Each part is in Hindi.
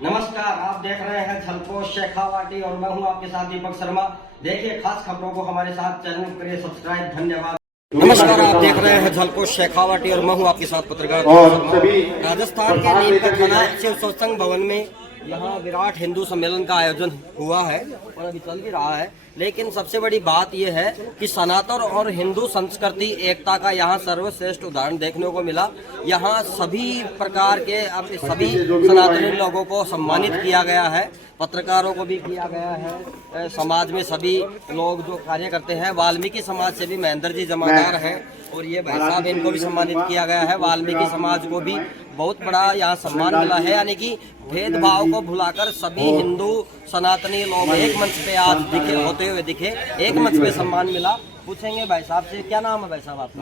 नमस्कार, आप देख रहे हैं झलको शेखावाटी और मैं हूं आपके साथ दीपक शर्मा। देखिए खास खबरों को हमारे साथ चैनल करिए सब्सक्राइब। धन्यवाद। नमस्कार, आप देख रहे हैं झलको शेखावाटी और मैं हूं आपके साथ पत्रकार शर्मा। राजस्थान के नीम का थाना शिव सत्संग भवन में यहाँ विराट हिंदू सम्मेलन का आयोजन हुआ है और अभी चल भी रहा है। लेकिन सबसे बड़ी बात यह है कि सनातन और हिंदू संस्कृति एकता का यहाँ सर्वश्रेष्ठ उदाहरण देखने को मिला। यहाँ सभी प्रकार के सभी सनातनी लोगों को सम्मानित किया गया है, पत्रकारों को भी किया गया है। समाज में सभी लोग जो कार्य करते हैं, वाल्मीकि समाज से भी महेंद्र जी जमादार हैं और ये भाई साहब, इनको भी सम्मानित किया गया है। वाल्मीकि समाज को भी बहुत बड़ा यहाँ सम्मान मिला है, यानी कि भेदभाव को भुलाकर सभी हिंदू सनातनी लोग एक मंच पे आज होते हुए दिखे, एक मंच पे सम्मान मिला। पूछेंगे भाई साहब से, क्या नाम है भाई साहब आपका?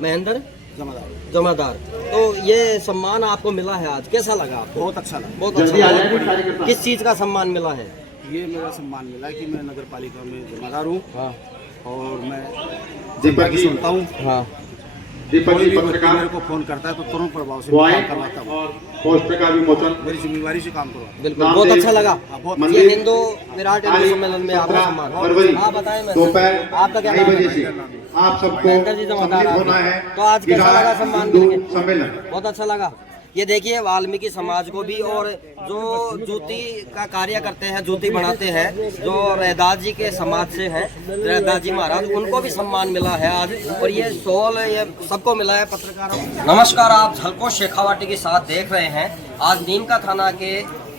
महेंद्र जमादार। तो ये सम्मान आपको मिला है आज, कैसा लगा आपको? बहुत अच्छा लगा। बहुत अच्छा लगा। किस चीज का सम्मान मिला है? ये मेरा सम्मान मिला कि मैं नगर पालिका में जमादार हूँ। हाँ। और मैं जनता की सुनता हूँ। हाँ। कोई भी पत्रकार मेरे को फोन करता है तो तुरंत प्रभाव से काम करवाता हूँ। पोस्टर का विमोचन मेरी जिम्मेवारी से काम करवाता हूँ। बिल्कुल, बहुत अच्छा लगा। ये हिंदू विराट हिंदू सम्मेलन में आपका सम्मान। हाँ बताएं, आपका क्या नाम है? आप सबको महेंद्र जी जमादार होना है। तो आज कैसा लगा सम्मान मिलके? सम्मेलन बहुत अच्छा लगा। ये देखिए वाल्मीकि समाज को भी, और जो जूती का कार्य करते हैं, जूती बनाते हैं, जो रैदास जी के समाज से हैं, रैदास जी महाराज, उनको भी सम्मान मिला है आज। और ये शॉल ये सबको मिला है पत्रकारों को। नमस्कार, आप झलको शेखावाटी के साथ देख रहे हैं। आज नीम का थाना के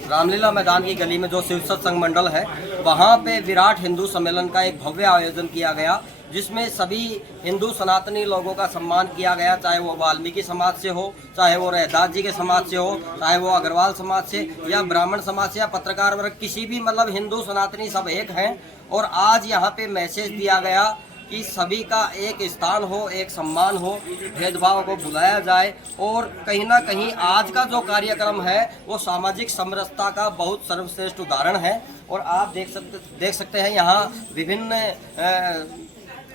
रामलीला मैदान की गली में जो शिव सत्संग मंडल है, वहाँ पे विराट हिंदू सम्मेलन का एक भव्य आयोजन किया गया, जिसमें सभी हिंदू सनातनी लोगों का सम्मान किया गया, चाहे वो वाल्मीकि समाज से हो, चाहे वो रैदास जी के समाज से हो, चाहे वो अग्रवाल समाज से या ब्राह्मण समाज से या पत्रकार वर्ग, किसी भी मतलब हिंदू सनातनी सब एक हैं। और आज यहाँ पे मैसेज दिया गया कि सभी का एक स्थान हो, एक सम्मान हो, भेदभाव को भुलाया जाए। और कहीं ना कहीं आज का जो कार्यक्रम है वो सामाजिक समरसता का बहुत सर्वश्रेष्ठ उदाहरण है। और आप देख सकते हैं यहाँ विभिन्न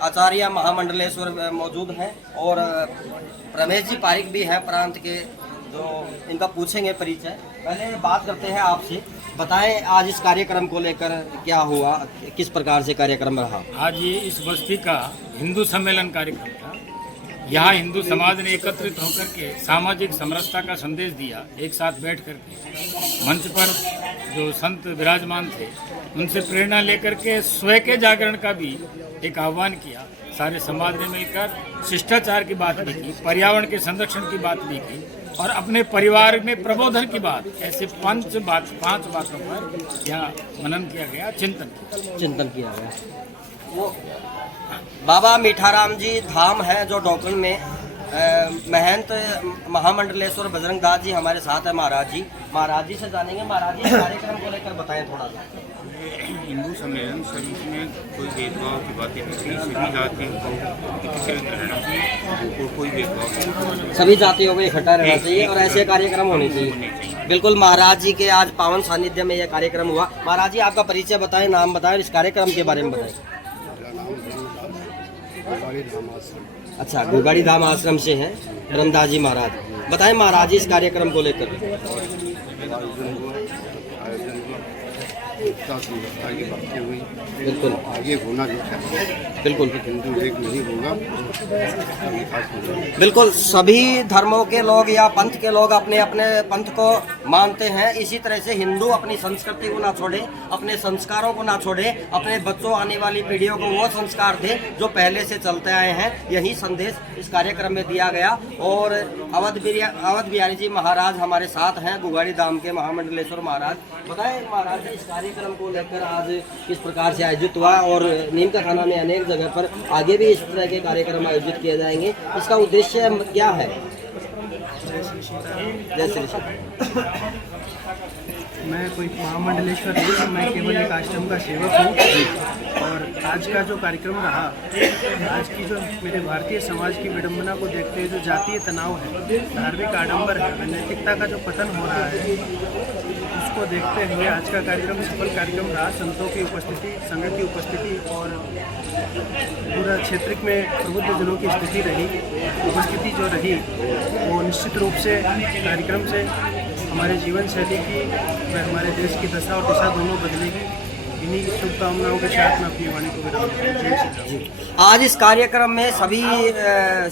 आचार्य महामंडलेश्वर मौजूद हैं और रमेश जी पारिक भी हैं प्रांत के, जो इनका पूछेंगे परिचय। पहले बात करते हैं आपसे, बताएं आज इस कार्यक्रम को लेकर क्या हुआ, किस प्रकार से कार्यक्रम रहा? आज ये इस बस्ती का हिंदू सम्मेलन कार्यक्रम था। यहाँ हिंदू समाज ने एकत्रित होकर के सामाजिक समरसता का संदेश दिया। एक साथ बैठ करके मंच पर जो संत विराजमान थे उनसे प्रेरणा लेकर के स्वयं के जागरण का भी एक आह्वान किया। सारे समाज ने मिलकर शिष्टाचार की बात भी की, पर्यावरण के संरक्षण की बात भी की और अपने परिवार में प्रबोधन की बात, ऐसे पांच बातों पर यहाँ मनन किया गया, चिंतन किया गया। वो बाबा मीठाराम जी धाम है जो डोकन में, महंत महामंडलेश्वर बजरंग दास जी हमारे साथ है। महाराज जी से जानेंगे। महाराज जी कार्यक्रम को लेकर बताएं थोड़ा सा। हिंदू सम्मेलन सभी में कोई भेदभाव की बातें नहीं, सभी जातियों को कोई भेदभाव नहीं, सभी जातियों को इकट्ठा रहना चाहिए और ऐसे कार्यक्रम होने चाहिए। बिल्कुल, महाराज जी के आज पावन सानिध्य में यह कार्यक्रम हुआ। महाराज जी आपका परिचय बताएं, नाम बताएं, इस कार्यक्रम के बारे में बताएं। अच्छा, गोगाड़ी धाम आश्रम से हैं ब्रह्मदास जी महाराज। बताएं महाराज जी इस कार्यक्रम को लेकर। आगे बढ़ते हुए बिल्कुल आगे होना चाहिए। बिल्कुल हिंदू एक नहीं होगा, बिल्कुल सभी धर्मों के लोग या पंथ के लोग अपने अपने पंथ को मानते हैं। इसी तरह से हिंदू अपनी संस्कृति को ना छोड़े, अपने संस्कारों को ना छोड़े, अपने बच्चों आने वाली पीढ़ियों को वो संस्कार दे जो पहले से चलते आए हैं। यही संदेश इस कार्यक्रम में दिया गया। और अवध बिहारी जी महाराज हमारे साथ हैं, गोगाड़ी धाम के महामंडलेश्वर महाराज। बताएं महाराज जी इस कार्यक्रम को लेकर आज किस प्रकार से आयोजित हुआ, और नीम का थाना में अनेक जगह पर आगे भी इस तरह के कार्यक्रम आयोजित किए जाएंगे, इसका उद्देश्य क्या है? जय श्री कृष्ण। मैं कोई महामंडलेश्वर नहीं, मैं केवल एक आश्रम का सेवक हूँ। और आज का जो कार्यक्रम रहा, आज की जो मेरे भारतीय समाज की विडंबना को देखते हुए जो जातीय तनाव है, धार्मिक आडंबर है, नैतिकता का जो पतन हो रहा है, उसको देखते हुए आज का कार्यक्रम सफल कार्यक्रम रहा। संतों की उपस्थिति, संघ की उपस्थिति और पूरा क्षेत्र में प्रबुद्ध जनों की उपस्थिति जो रही, वो निश्चित रूप से कार्यक्रम से हमारे जीवन शैली की व हमारे देश की दशा और दिशा दोनों बदलेगी। इन्हीं शुभकामनाओं के साथ मैं अपनी वाणी को विराम देता हूं। जय श्री राम। आज इस कार्यक्रम में सभी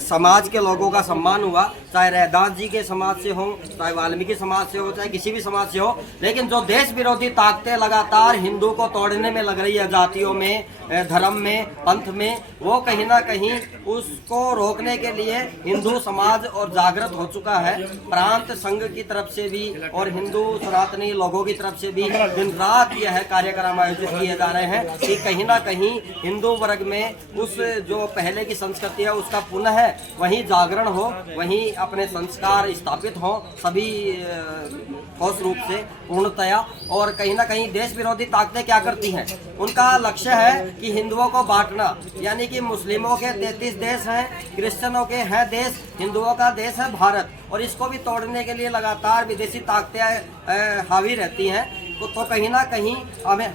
समाज के लोगों का सम्मान हुआ, चाहे रैदास जी के समाज से हो, चाहे वाल्मीकि समाज से हो, चाहे किसी भी समाज से हो। लेकिन जो देश विरोधी ताकतें लगातार हिंदू को तोड़ने में लग रही है, जातियों में, धर्म में, पंथ में, वो कहीं ना कहीं उसको रोकने के लिए हिंदू समाज और जागृत हो चुका है। प्रांत संघ की तरफ से भी और हिंदू सनातनी लोगों की तरफ से भी दिन रात यह कार्यक्रम आयोजित किए जा रहे हैं कि कहीं ना कहीं हिंदू वर्ग में उस जो पहले की संस्कृति है उसका पुनः वहीं जागरण हो, वहीं अपने संस्कार स्थापित हो सभी ठोस रूप से, पूर्णतया। और कहीं ना कहीं देश विरोधी ताकतें क्या करती हैं, उनका लक्ष्य है कि हिंदुओं को बांटना, यानी कि मुस्लिमों के 33 देश हैं, क्रिश्चियनों के हैं देश, हिंदुओं का देश है भारत, और इसको भी तोड़ने के लिए लगातार विदेशी ताकतें हावी रहती हैं। तो कहीं ना कहीं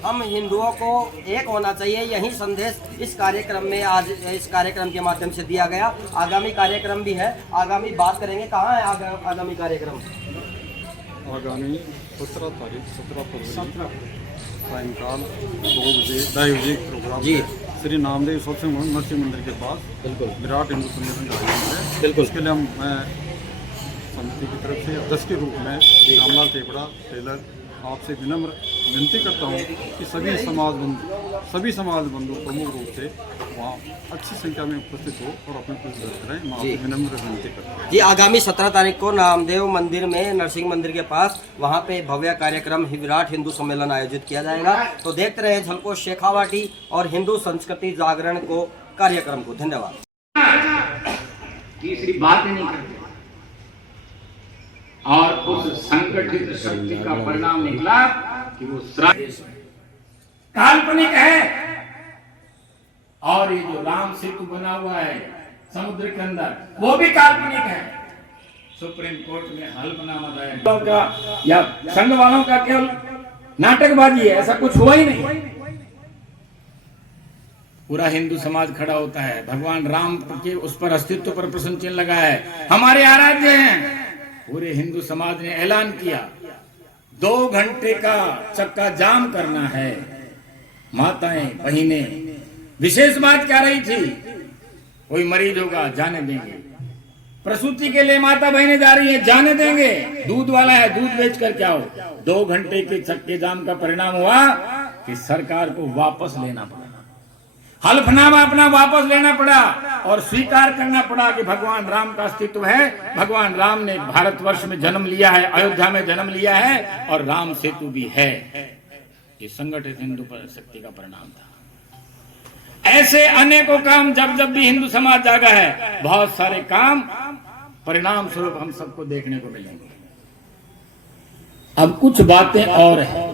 हम हिंदुओं को एक होना चाहिए, यही संदेश इस कार्यक्रम में, आज इस कार्यक्रम के माध्यम से दिया गया। आगामी कार्यक्रम भी है, आगामी बात करेंगे। कहाँ है आगामी कार्यक्रम? आगामी 17 तारीख 17 फरवरी सायंकाल 2 बजे 2:30 बजे प्रोग्राम जी श्री नामदेव सत्संग नरसिंह मंदिर के पास बिल्कुल विराट हिंदू सम्मेलन का आयोजन है। बिल्कुल। इसके लिए हम समिति की तरफ से अध्यक्ष के रूप में रामलाल टेपड़ा टेलर आपसे विनम्र विनती करता हूँ कि सभी समाज बंधु प्रमुख रूप से वहाँ अच्छी संख्या में उपस्थित हो और अपने कुछ दर्ज करें। मैं आपसे विनम्र विनती करता हूँ जी। आगामी 17 तारीख को नामदेव मंदिर में, नरसिंह मंदिर के पास, वहाँ पे भव्य कार्यक्रम विराट हिंदू सम्मेलन आयोजित किया जाएगा। तो देखते रहे झलको शेखावाटी और हिंदू संस्कृति जागरण को कार्यक्रम को। धन्यवाद। तीसरी बात नहीं करते और उस संगठित शक्ति का परिणाम निकला कि वो काल्पनिक है। और ये जो राम सेतु बना हुआ है समुद्र के अंदर, वो भी काल्पनिक है। सुप्रीम कोर्ट में हल्फनामा दायर का या संघ वालों का केवल नाटकबाजी है, ऐसा कुछ हुआ ही नहीं। पूरा हिंदू समाज खड़ा होता है, भगवान राम के उस पर अस्तित्व पर प्रश्न चिन्ह लगा है, हमारे आराध्य हैं। पूरे हिंदू समाज ने ऐलान किया 2 घंटे का चक्का जाम करना है। माताएं, बहिनें, विशेष बात क्या रही थी, कोई मरीज होगा जाने देंगे, प्रसूति के लिए माता बहनें जा रही है जाने देंगे, दूध वाला है दूध बेच कर क्या हो। 2 घंटे के चक्के जाम का परिणाम हुआ कि सरकार को वापस लेना पड़ा, हल्फनामा अपना वापस लेना पड़ा और स्वीकार करना पड़ा कि भगवान राम का अस्तित्व है। भगवान राम ने भारतवर्ष में जन्म लिया है, अयोध्या में जन्म लिया है और राम सेतु भी है। ये संगठित हिंदू शक्ति का परिणाम था। ऐसे अनेकों काम जब भी हिंदू समाज जागा है, बहुत सारे काम परिणाम स्वरूप हम सबको देखने को मिलेंगे। अब कुछ बातें और हैं।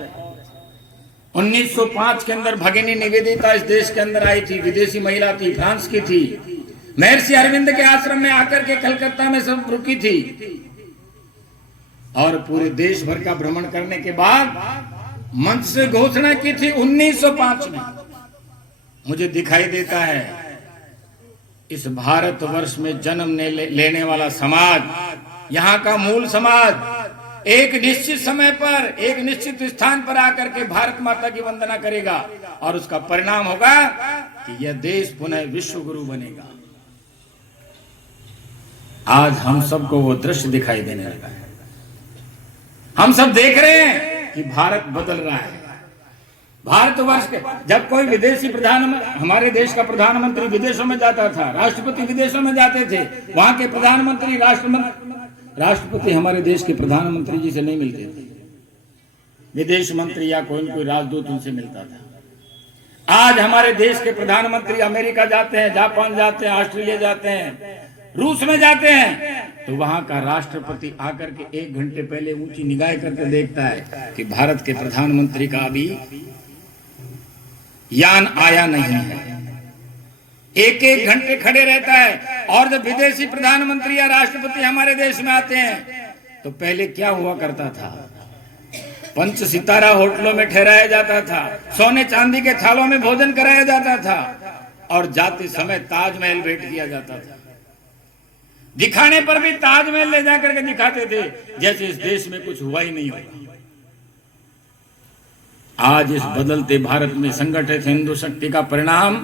1905 के अंदर भगिनी निवेदिता इस देश के अंदर आई थी, विदेशी महिला थी, फ्रांस की थी, महर्षि अरविंद के आश्रम में आकर के कलकत्ता में सब रुकी थी और पूरे देश भर का भ्रमण करने के बाद मंच से घोषणा की थी 1905 में। मुझे दिखाई देता है इस भारतवर्ष में जन्म लेने वाला समाज, यहाँ का मूल समाज एक निश्चित समय पर, एक निश्चित स्थान पर आकर के भारत माता की वंदना करेगा और उसका परिणाम होगा कि यह देश पुनः विश्व गुरु बनेगा। आज हम सबको वो दृश्य दिखाई देने लगा है। हम सब देख रहे हैं कि भारत बदल रहा है। भारतवर्ष के जब कोई विदेशी हमारे देश का प्रधानमंत्री विदेशों में जाता था, राष्ट्रपति विदेशों में जाते थे, वहां के प्रधानमंत्री राष्ट्रपति हमारे देश के प्रधानमंत्री जी से नहीं मिलते थे, विदेश मंत्री या कोई राजदूत उनसे मिलता था। आज हमारे देश के प्रधानमंत्री अमेरिका जाते हैं, जापान जाते हैं, ऑस्ट्रेलिया जाते हैं, रूस में जाते हैं, तो वहां का राष्ट्रपति आकर के 1 घंटे पहले ऊंची निगाह करके देखता है कि भारत के प्रधानमंत्री का अभी यान आया नहीं है। 1-1 घंटे खड़े रहता है। और जब विदेशी प्रधानमंत्री या राष्ट्रपति हमारे देश में आते हैं तो पहले क्या हुआ करता था, 5 सितारा होटलों में ठहराया जाता था, सोने चांदी के थालों में भोजन कराया जाता था और जाते समय ताजमहल भेंट किया जाता था। दिखाने पर भी ताजमहल ले जाकर के दिखाते थे जैसे इस देश में कुछ हुआ ही नहीं होगा। आज इस बदलते भारत में संगठित हिंदू शक्ति का परिणाम,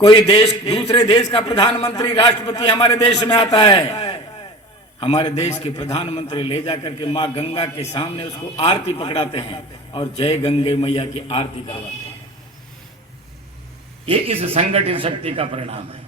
कोई देश दूसरे देश का प्रधानमंत्री राष्ट्रपति हमारे देश में आता है, हमारे देश के प्रधानमंत्री ले जाकर के माँ गंगा के सामने उसको आरती पकड़ाते हैं और जय गंगे मैया की आरती करवाते हैं। ये इस संगठित शक्ति का परिणाम है।